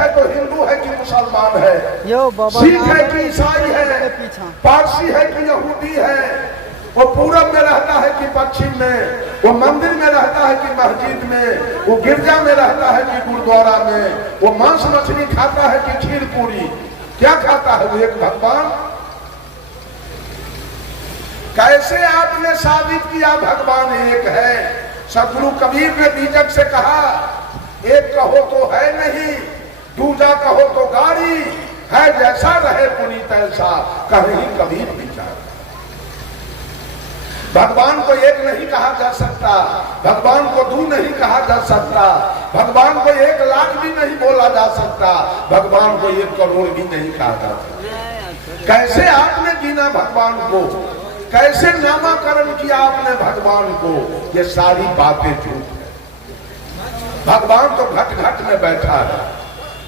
है तो हिंदू है कि मुसलमान है, सिख है कि ईसाई है, पारसी है कि यहूदी है, वो पूरब में रहता है कि पश्चिम में, वो मंदिर में रहता है कि मस्जिद में, वो गिरजा में रहता है कि गुरुद्वारा में, वो मांस मछली खाता है कि खीर पूरी, क्या खाता है वो एक भगवान। कैसे आपने साबित किया भगवान एक है? सदगुरु कबीर ने बीजक से कहा, एक कहो तो है नहीं, दूजा कहो तो गाड़ी है, जैसा रहे पुनीत ऐसा कहीं कबीर विचार। भगवान को एक नहीं कहा जा सकता, भगवान को दू नहीं कहा जा सकता, भगवान को 1 लाख भी नहीं बोला जा सकता, भगवान को 1 करोड़ भी नहीं कहा जा सकता। कैसे आपने गिना भगवान को, कैसे नामाकरण किया आपने भगवान को? ये सारी बातें झूठ है। भगवान तो घट घट में बैठा है।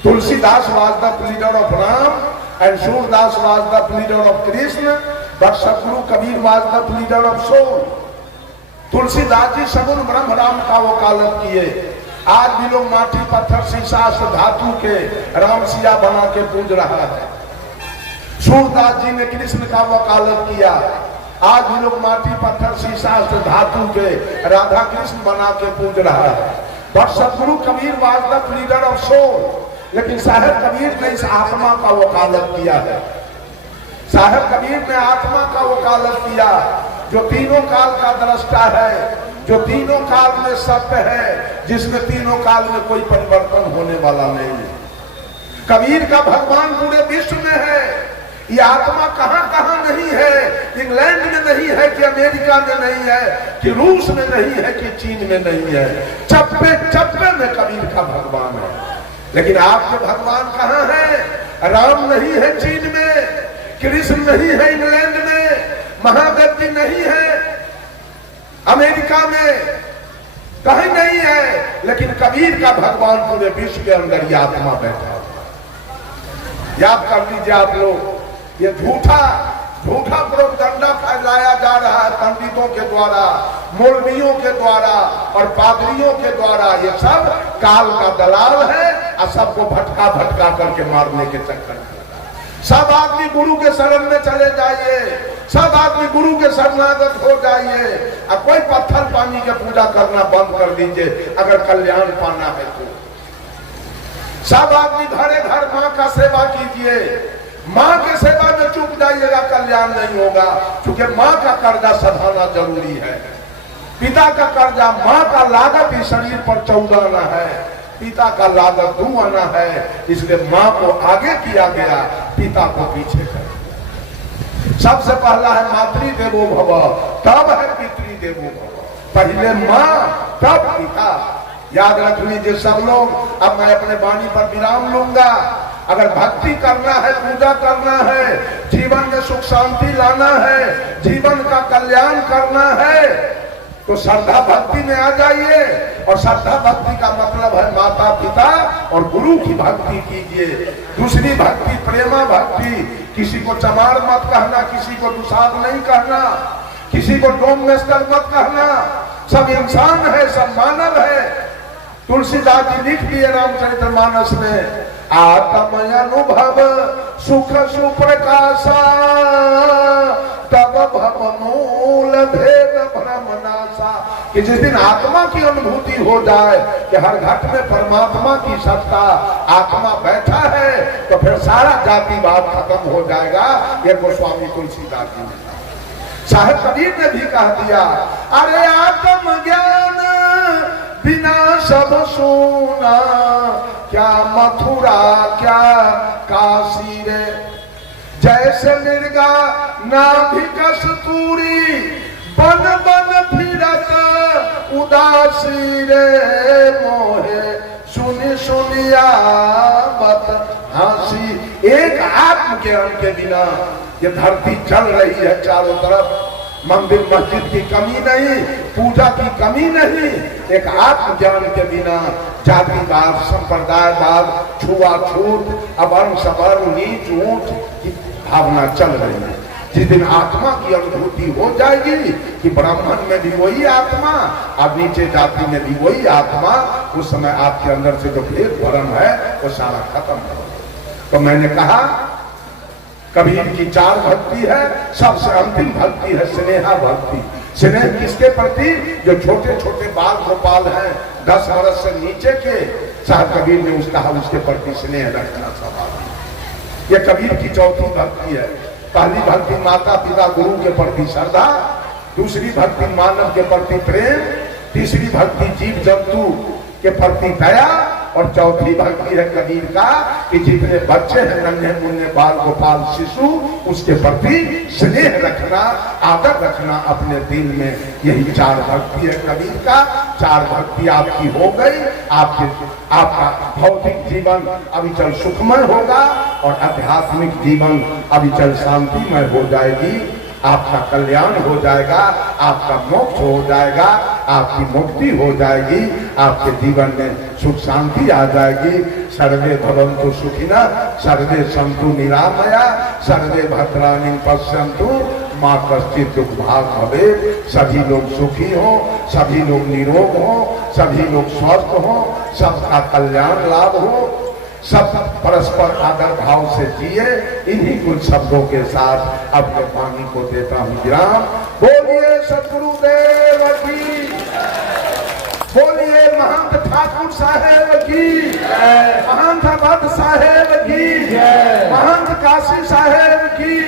Tulsidas was the leader of Ram and Surdas was the leader of Krishna, but Sadguru Kabir was the leader of soul. Tulsidas ji सगुन ब्रह्म राम का वकालत किए। आज भी लोग माटी पत्थर शीशा धातु के राम सिया बना के पूज रहा है। सूरदास जी ने कृष्ण का वकालत किया। आज भी लोग माटी पत्थर शीशा धातु के राधा कृष्ण बना के पूज रहा है। But Sadguru Kabir was the leader of soul. लेकिन साहेब कबीर ने इस आत्मा का वकालत किया है। साहेब कबीर ने आत्मा का वकालत किया, जो तीनों काल का दृष्टा है, जो तीनों काल में सत्य है, जिसमें तीनों काल में कोई परिवर्तन होने वाला नहीं है। कबीर का भगवान पूरे विश्व में है। ये आत्मा कहां कहां नहीं है। इंग्लैंड में नहीं है कि अमेरिका में नहीं है कि रूस में नहीं है कि चीन में नहीं है। चप्पे चप्पे में कबीर का भगवान है। लेकिन आपके भगवान कहां है? राम नहीं है चीन में, कृष्ण नहीं है इंग्लैंड में, महादेव जी नहीं है अमेरिका में, कहीं नहीं है। लेकिन कबीर का भगवान पूरे विश्व के अंदर ये आत्मा बैठा है। याद कर लीजिए आप लोग, ये झूठा प्रोपगंडा फैलाया जा रहा है पंडितों के द्वारा, मौलवियों के द्वारा और पादरियों के द्वारा। ये सब काल का दलाल है और सबको भटका भटका करके मारने के चक्कर में। सब आदमी गुरु के शरण में चले जाइए, सब आदमी गुरु के शरणागत हो जाइए और कोई पत्थर पानी के पूजा करना बंद कर दीजिए अगर कल्याण पाना है तो। सब आदमी घरे घर माँ का सेवा कीजिए। माँ के सेवा में चूक जाइएगा, कल्याण नहीं होगा। क्योंकि माँ का कर्जा सधाना जरूरी है। पिता का कर्जा, माँ का लागत इस शरीर पर 14 आना है, पिता का लागत 2 आना है। इसलिए माँ को आगे किया गया, पिता को पीछे कर। सबसे पहला है मातृ देवो भव, तब है पितृ देवो भव। पहले माँ तब पिता। याद रख लीजिए सब लोग। अब मैं अपने वाणी पर विराम लूंगा। अगर भक्ति करना है, पूजा करना है, जीवन में सुख शांति लाना है, जीवन का कल्याण करना है, तो श्रद्धा भक्ति में आ जाइए। और श्रद्धा भक्ति का मतलब है माता पिता और गुरु की भक्ति कीजिए। दूसरी भक्ति प्रेमा भक्ति। किसी को चमार मत कहना, किसी को दुसाध नहीं कहना, किसी को डोम मेस्टर मत कहना। सब इंसान है, सब मानव है। तुलसीदास जी लिख दिए रामचरितमानस में, आत्म अनुभव सुख सुप्रकाशा, तब भव मूल भेद भ्रम नाशा। कि जिस दिन आत्मा की अनुभूति हो जाए कि हर घट में परमात्मा की सत्ता, आत्मा बैठा है, तो फिर सारा जातिवाद खत्म हो जाएगा। ये गोस्वामी तुलसीदास जी ने, साहेब कबीर ने भी कह दिया, अरे आत्म ज्ञान बिना सब सोना, क्या मथुरा क्या काशी रे। जैसे मिर्गा नाभि कस्तूरी, बन बन फिरत उदासी रे। मोहे सुनी सुनिया मत हंसी। एक आत्मज्ञान के बिना ये धरती चल रही है चारों तरफ। मंदिर मस्जिद की कमी नहीं, पूजा की कमी नहीं। एक आत्मज्ञान के बिना जातिवाद, संप्रदायवाद, छुआछूत, अवर्ण सवर्ण, नीच ऊंच की भावना चल रही है। जिस दिन आत्मा की अनुभूति हो जाएगी कि ब्राह्मण में भी वही आत्मा और नीचे जाति में भी वही आत्मा, उस समय आपके अंदर से जो भेद भरम है वो सारा खत्म हो। तो मैंने कहा कबीर की 4 भक्ति है, सबसे अंतिम भक्ति है स्नेहा भक्ति। स्नेह किसके प्रति? जो छोटे छोटे बाल गोपाल हैं 10 वर्ष से नीचे के, साहब कबीर ने उसके प्रति स्नेह रखना स्वाभाविक। ये कबीर की चौथी भक्ति है। पहली भक्ति माता पिता गुरु के प्रति श्रद्धा, दूसरी भक्ति मानव के प्रति प्रेम, तीसरी भक्ति जीव जंतु के प्रति दया, और चौथी भक्ति है कबीर का कि जितने बच्चे हैं नन्हे मुन्ने बाल गोपाल शिशु, उसके प्रति स्नेह रखना, आदर रखना अपने दिल में। यही 4 भक्ति है कबीर का। 4 भक्ति आपकी हो गई, आपका भौतिक जीवन अविचल सुखमय होगा और आध्यात्मिक जीवन अविचल शांतिमय हो जाएगी। आपका कल्याण हो जाएगा, आपका मोक्ष हो जाएगा, आपकी मुक्ति हो जाएगी, आपके जीवन में सुख शांति आ जाएगी। सर्वे भवन्तु सुखिनः, सर्वे सन्तु निरामया, सर्वे भद्राणि पश्यन्तु मां कश्चित् दुर्भाग् भवेत्। सभी लोग सुखी हो, सभी लोग निरोग हो, सभी लोग स्वस्थ हो, सबका कल्याण लाभ हो, सब परस्पर आदर भाव से जिए। इन्हीं कुछ शब्दों के साथ अपने वाणी को देता हूं विराम। बोलिए सतगुरुदेव की, बोलिए महंत ठाकुर साहेब की, महंत अवध साहेब की, महंत काशी साहेब की,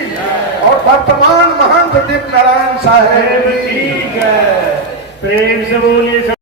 और वर्तमान महंत दीप नारायण साहेब की। प्रेम से बोलिए।